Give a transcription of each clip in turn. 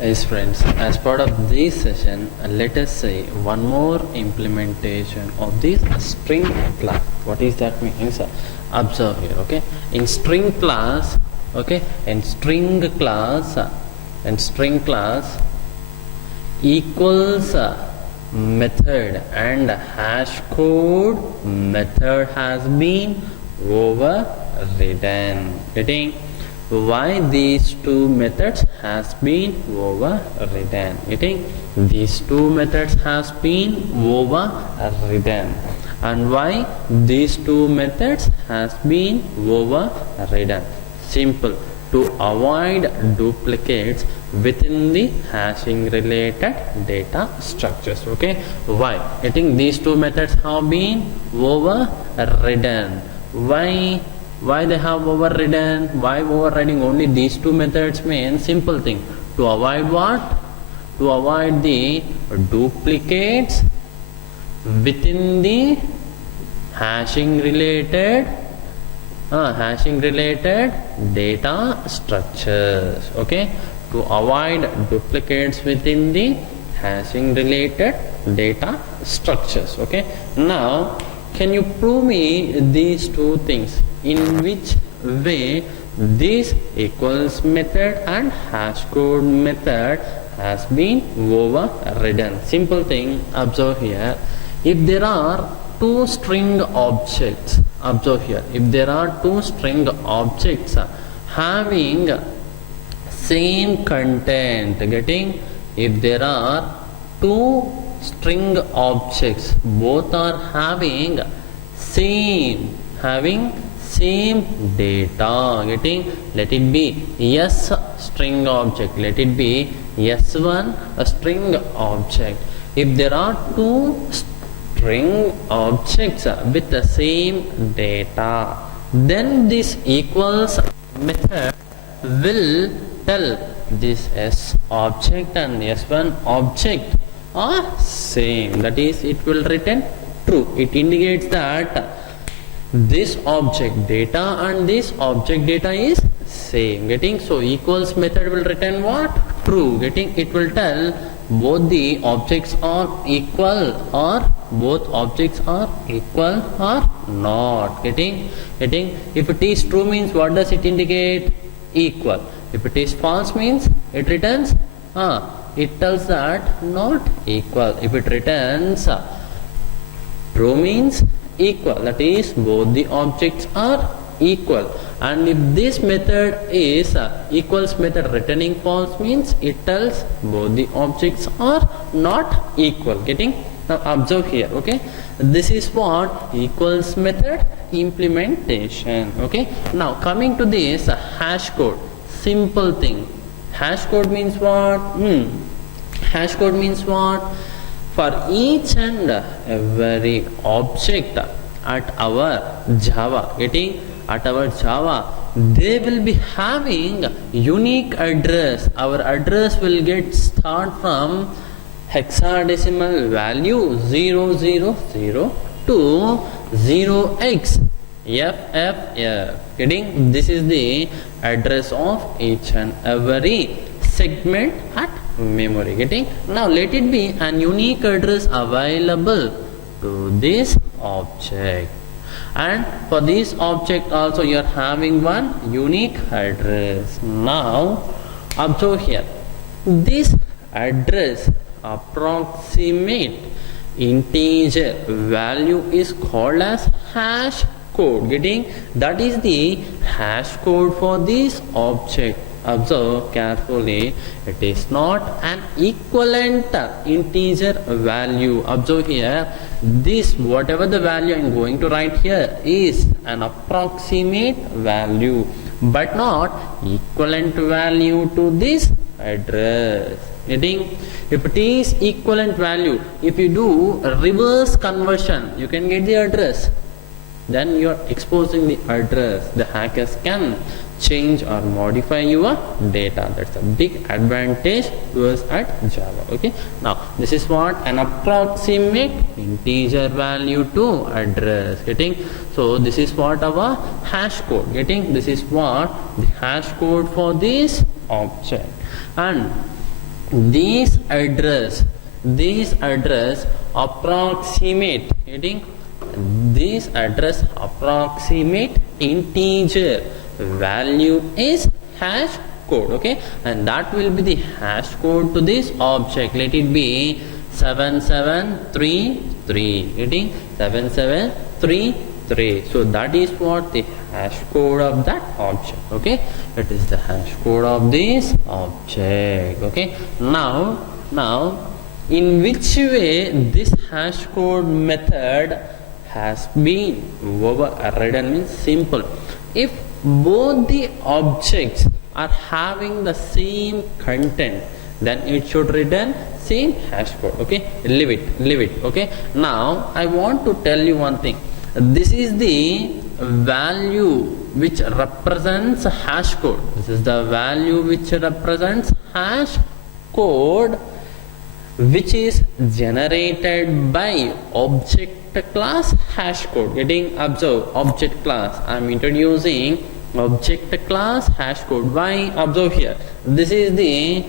Yes friends, as part of this session, let us say one more implementation of this string class. What is that means? Observe here, okay? In string class, okay, and string class equals method and hashCode method has been overridden. Getting? Why these two methods has been overridden? Getting? These two methods has been overridden. And why these two methods has been overridden? Simple. To avoid duplicates within the hashing related data structures. Okay? Why? Getting? These two methods have been overridden. Why they have overridden? Why overriding only these two methods means simple thing. To avoid what? To avoid the duplicates within the hashing related data structures. Okay? To avoid duplicates within the hashing related data structures. Okay? Now, can you prove me these two things? In which way this equals method and hashCode method has been overridden? Simple thing, observe here. If there are two string objects, observe here, if there are two string objects having same content, getting? If there are two string objects, both are having same data, getting? Let it be S string object, let it be S1 a string object. If there are two string objects with the same data, then this equals method will tell this S object and S1 object are same. That is, it will return true. It indicates that this object data and this object data is same. Getting? So equals method will return what? True. Getting? It will tell both the objects are equal or both objects are equal or not. Getting? If it is true means what does it indicate? Equal. If it is false means it returns it tells that not equal. If it returns true means equal, that is both the objects are equal. And if this method is equals method returning false means it tells both the objects are not equal. Getting? Now observe here, okay? This is what equals method implementation. Okay? Now coming to this hashCode, simple thing. hashCode means what? hashCode means what? For each and every object at our Java, getting? At our Java, they will be having unique address. Our address will get start from hexadecimal value 000 to 0x FFF. Getting? This is the address of each and every segment at memory. Getting? Now let it be an unique address available to this object, and for this object also you are having one unique address. Now observe here, this address approximate integer value is called as hashCode. Getting? That is the hashCode for this object. Observe carefully, it is not an equivalent integer value. Observe here, this whatever the value I am going to write here is an approximate value but not equivalent value to this address. Getting? If it is equivalent value, if you do a reverse conversion, you can get the address. Then you are exposing the address. The hackers can change or modify your data. That's a big advantage to us at Java. Okay? Now this is what? An approximate integer value to address. Getting? So this is what our hashCode. Getting? This is what the hashCode for this object. And this address approximate, getting this address approximate integer value is hash code, okay, and that will be the hash code to this object. Let it be 7733, getting 7733. So that is what the hash code of that object, okay, that is the hash code of this object, okay. Now in which way this hash code method has been overridden means simple. If both the objects are having the same content, then it should return same hash code, okay. Leave it, okay. Now I want to tell you one thing. This is the value which represents hash code. This is the value which represents hash code, which is generated by object class hash code. Getting, observe, object class, I am introducing object class hash code. Why? Observe here, this is the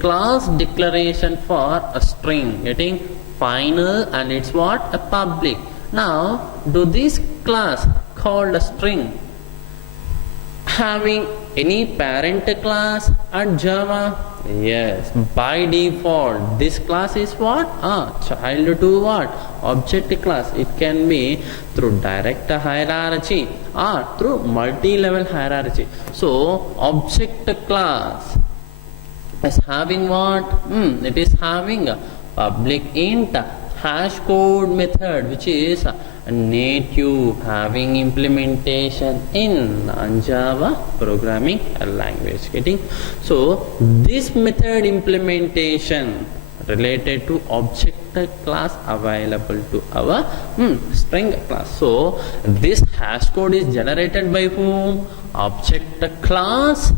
class declaration for a string, getting final, and it's what, a public. Now do this class called a string having any parent class at Java? Yes, by default this class is what, child to what, object class. It can be through direct hierarchy or through multi-level hierarchy. So object class is having what, it is having a public int hash code method, which is a native having implementation in Java programming language, getting. So this method implementation related to object class available to our string class. So this hash code is generated by whom? Object class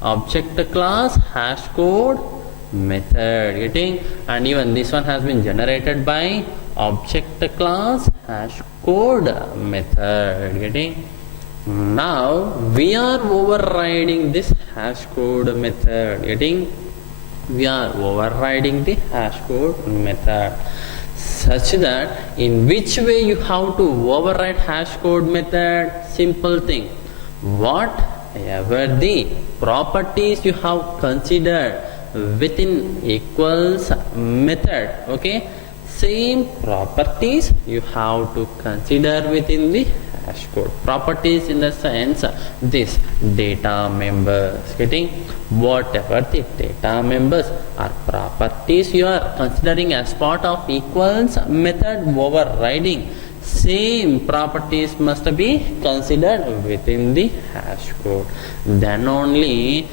hash code method, getting, and even this one has been generated by object class hash code method, getting. Now we are overriding this hash code method, getting, we are overriding the hash code method, such that in which way you have to override hash code method? Simple thing, whatever the properties you have considered within equals method, okay, same properties you have to consider within the hash code. Properties in the sense this data members, getting, whatever the data members are properties you are considering as part of equals method overriding, same properties must be considered within the hash code. Then only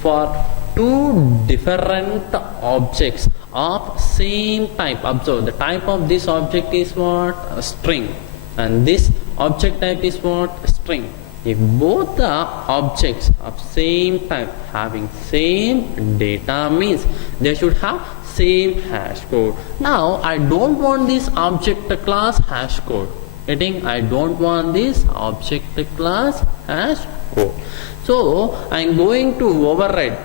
for two different objects of same type, observe, the type of this object is what, a string, and this object type is what, string. If both the objects of same type having same data, means they should have same hash code. Now I don't want this object class hash code, getting, I don't want this object class hash code. So I am going to override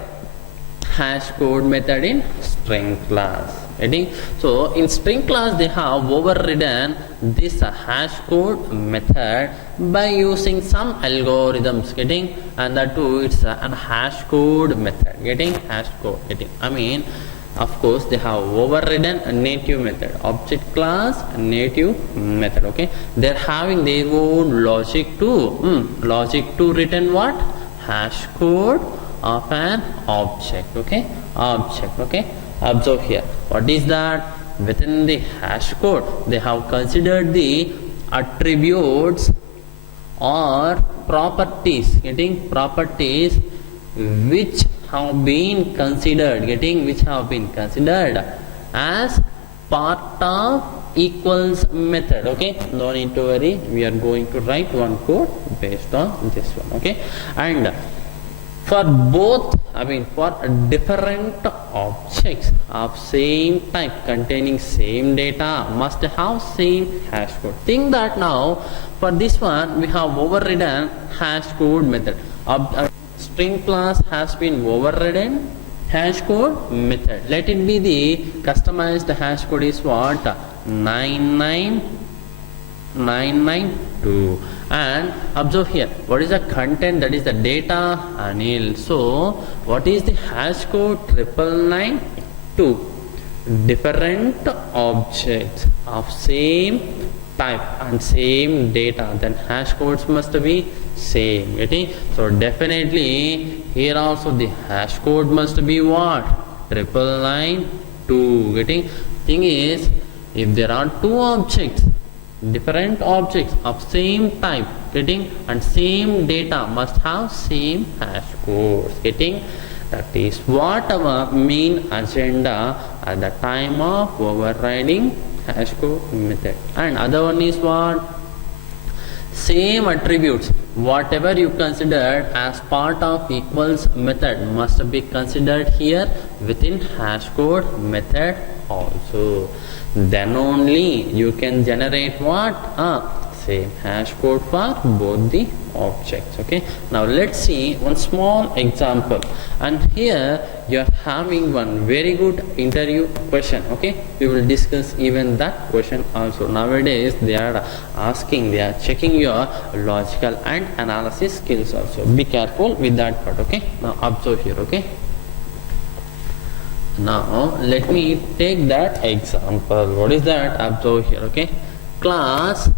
hash code method in string class, getting. So in string class they have overridden this hash code method by using some algorithms, getting, and that too it's a hash code method, getting, hash code, getting, I mean, of course they have overridden a native method, object class native method, okay. They're having their own logic to return what, hash code of an object, okay, object, okay. Observe here, what is that? Within the hash code they have considered the attributes or properties, getting, properties which have been considered, getting, which have been considered as part of equals method, okay. No need to worry, we are going to write one code based on this one, okay. And for both, I mean for different objects of same type containing same data must have same hash code. Think that now for this one we have overridden hash code method. String class has been overridden hashCode method. Let it be the customized hashCode is what? 99992. And observe here, what is the content? That is the data Anil. So what is the hashCode 99992? Different objects of same type and same data, then hash codes must be same. Getting? So definitely here also the hash code must be what? 99992. Getting? Thing is, if there are two objects, different objects of same type, getting, and same data must have same hash codes. Getting? That is what our main agenda at the time of overriding hashCode method. And other one is what? Same attributes, whatever you considered as part of equals method must be considered here within hashCode method also. Then only you can generate what? Same hash code for both the objects. Okay, now let's see one small example, and here you are having one very good interview question. Okay, we will discuss even that question also. Nowadays they are asking, they are checking your logical and analysis skills also. Be careful with that part. Okay, now observe here. Okay, now let me take that example. What is that? Observe here. Okay, class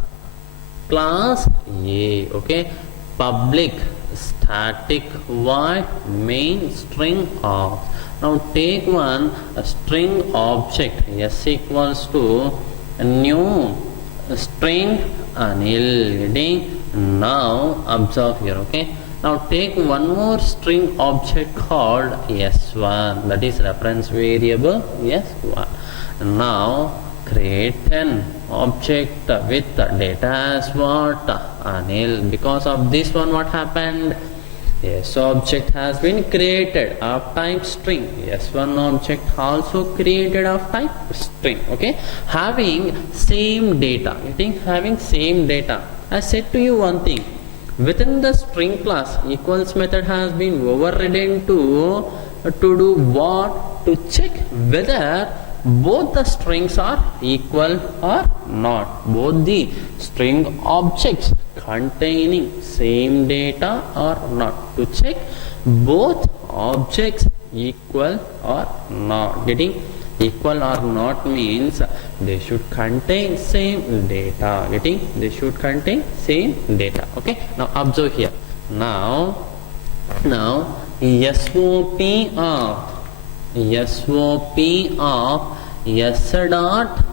A. Okay, public static void main string of. Now take one string object s equals to a new string Anil. Now observe here. Okay, now take one more string object called s1, that is reference variable s1. Now create an object with data as what? Anil. Because of this one, what happened? Yes, object has been created of type string. S1 object also created of type string. Okay, having same data. Having same data. I said to you one thing. Within the string class, equals method has been overridden to do what? To check whether both the strings are equal or not. Both the string objects containing same data or not. To check both objects equal or not. Getting? Equal or not means they should contain same data. Getting? They should contain same data. Okay, now observe here. Now SOP of s dot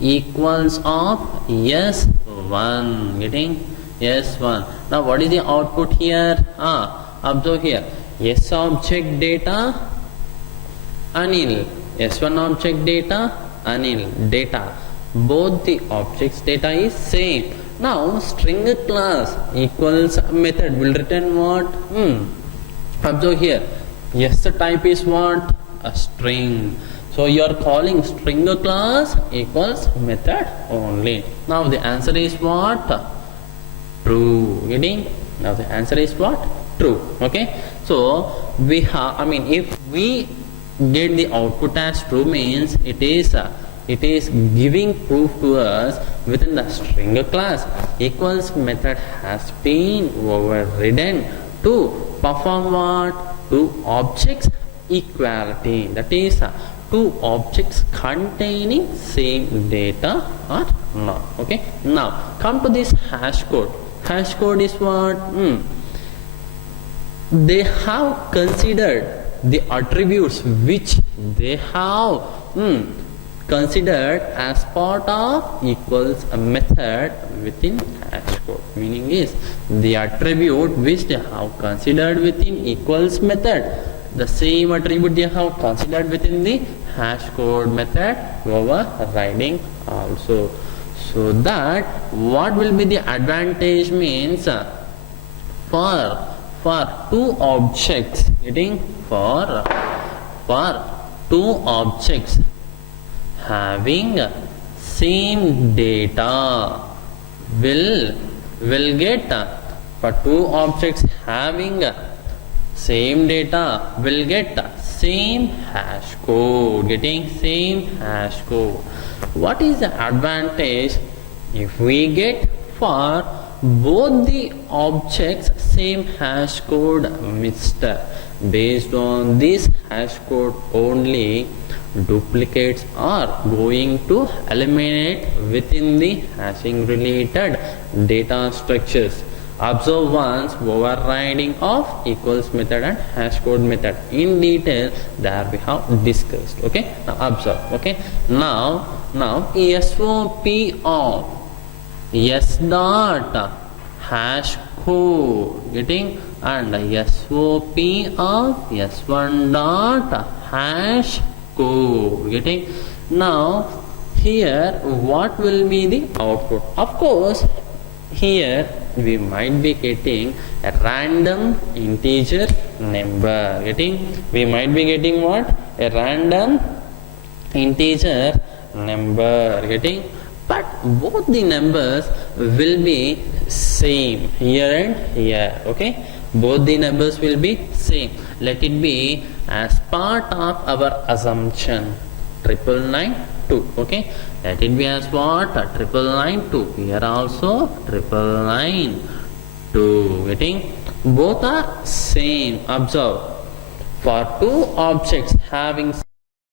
equals of s1. Getting? S1. Now what is the output here? Observe here. S object data Anil. S1 object data Anil. Data. Both the objects data is same. Now string class equals method will return what? Observe here. S type is what? A string. So you are calling string class equals method only. Now the answer is what? True. Getting? Now the answer is what? True. Okay, so we have, if we get the output as true, means it is giving proof to us within the string class equals method has been overridden to perform what? Two objects equality, that is two objects containing same data or not. Okay, now come to this hash code. Hash code is what? They have considered the attributes which they have considered as part of equals a method within hash code. Meaning is the attribute which they have considered within equals method, the same attribute they have considered within the hash code method overriding also. So that what will be the advantage means for two objects, getting? For two objects having same data will get for two objects having same data will get same hash code, getting same hash code. What is the advantage if we get for both the objects same hash code mixed? Based on this hash code only, duplicates are going to eliminate within the hashing related data structures. Observe once overriding of equals method and hash code method in detail that we have discussed. Okay, now observe. Okay, now SOP of S dot hash code, getting, and SOP of S1 dot hash code, getting. Now here what will be the output? Of course, here we might be getting a random integer number, getting, we might be getting what? A random integer number, getting, but both the numbers will be same here and here. Okay, both the numbers will be same. Let it be as part of our assumption 99992. Okay, let it be as what? 99992. Here also 99992, getting, both are same. Observe, for two objects having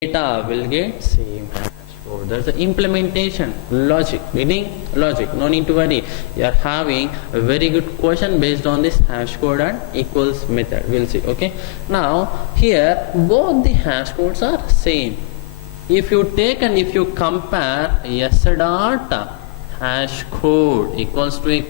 data will get same hash code. There's the implementation logic, getting, logic, no need to worry. You are having a very good question based on this hash code and equals method, we'll see. Okay, now here both the hash codes are same. If you take and if you compare S dot hash code equals to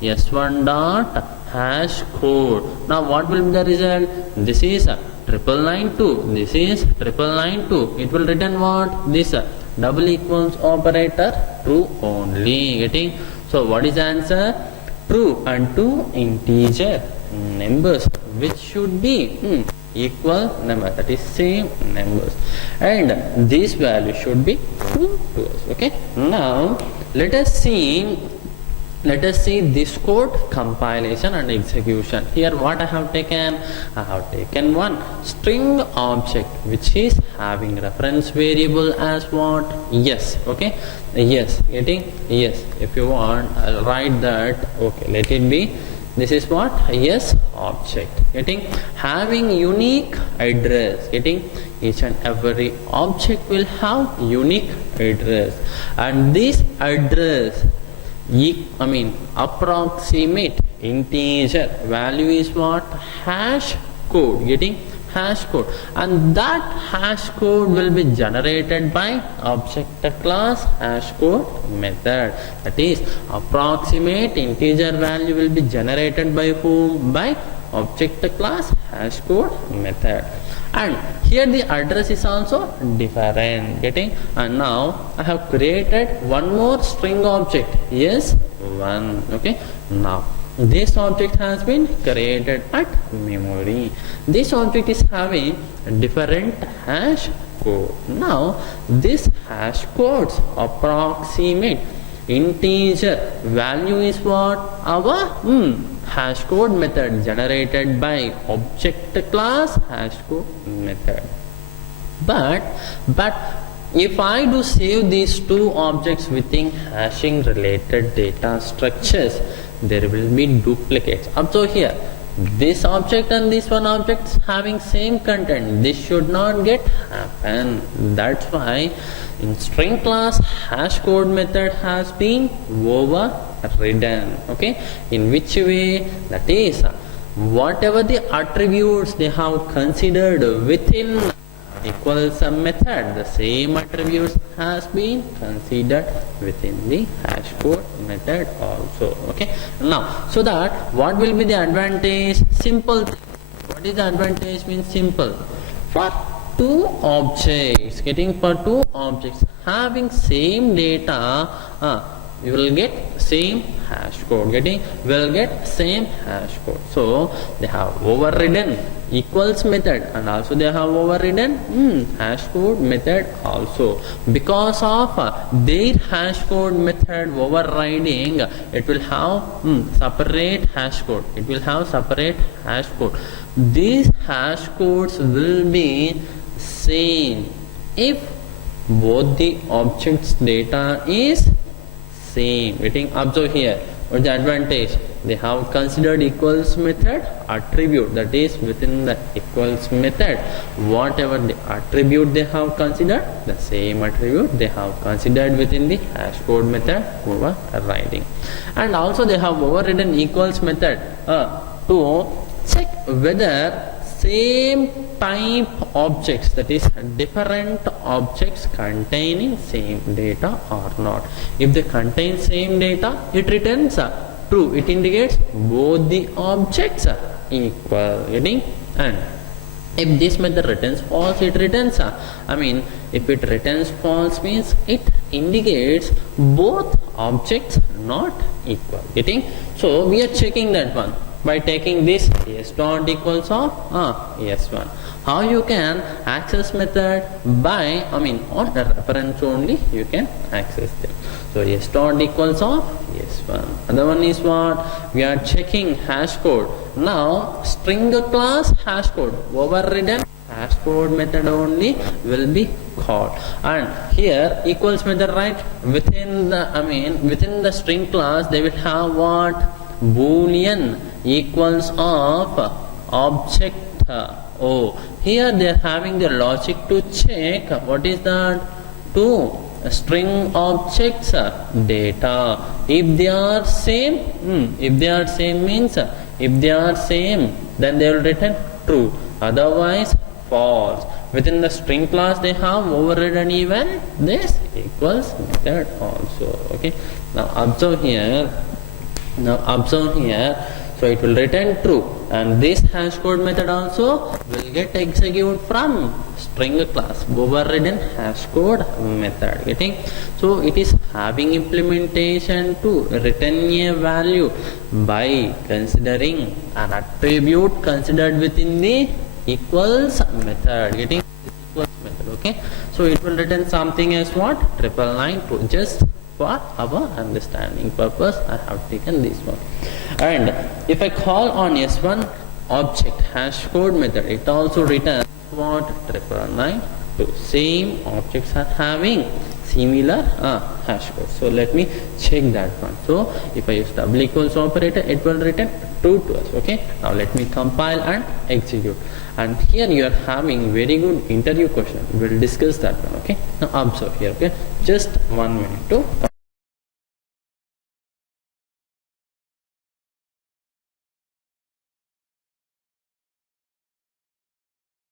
S1 dot hash code, now what will be the result? This is 99992, this is 99992. It will return what? This double equals operator true only, getting. So what is the answer? True, and two integer numbers which should be equal number, that is same numbers, and this value should be true to us. Okay, now let us see this code compilation and execution. Here what I have taken? I have taken one string object which is having reference variable as what? Yes. Okay, yes, getting, yes. If you want, I'll write that. Okay, let it be, this is what? Yes object, getting, having unique address, getting, each and every object will have unique address, and this address approximate integer value is what? Hash code, getting, hash code, and that hash code will be generated by object class hash code method. That is, approximate integer value will be generated by whom? By object class hash code method. And here the address is also different, getting, and now I have created one more string object, yes, one. Okay, now this object has been created at memory. This object is having a different hash code. Now this hash code's approximate integer value is what? Our hash code method generated by object class hash code method. But if I do save these two objects within hashing related data structures, there will be duplicates. Observe here, this object and this one object having same content. This should not get happen. That's why in string class hash code method has been overridden. Okay, in which way? That is, whatever the attributes they have considered within equals method, the same attributes has been considered within the hash code method also. Okay, now so that what will be the advantage? Simple. What is the advantage? Means simple. For two objects, getting, for two objects having same data, you will get same hash code. Getting? Will get same hash code. So they have overridden equals method, and also they have overridden hash code method also. Because of their hash code method overriding, it will have separate hash code. It will have separate hash code. These hash codes will be same if both the objects data is same. Getting? Observe here. What's the advantage? They have considered equals method attribute, that is within the equals method, whatever the attribute they have considered, the same attribute they have considered within the hash code method overriding. And also they have overridden equals method to check whether same type objects, that is different objects containing same data or not. If they contain same data, it returns true. It indicates both the objects are equal. Getting? And if this method returns false, it returns if it returns false, means it indicates both objects not equal. Getting? So we are checking that one by taking this s dot equals of s1. How you can access method? By on the reference only you can access them. So s dot equals of s1. Other one is what? We are checking hash code. Now string class hash code overridden hash code method only will be called. And here equals method, right? Within the within the string class they will have what? Boolean equals of object O. Here they are having the logic to check what is that? To string objects data. If they are same, if they are same means if they are same, then they will return true. Otherwise false. Within the string class they have overridden even this equals method also. Okay. Now observe here. So it will return true, and this hash code method also will get executed from string class overridden hash code method. Getting? So it is having implementation to return a value by considering an attribute considered within the equals method. Getting? Equals method. Okay. So it will return something as what? 999 just for our understanding purpose I have taken this one. And if I call on s1 object hash code method, it also returns what? 999. Same objects are having similar hash code. So let me check that one. So if I use double equals operator, it will return true to us. Okay. Now let me compile and execute. And here you are having very good interview question. We will discuss that one. Okay. Now observe here. Okay. Just 1 minute to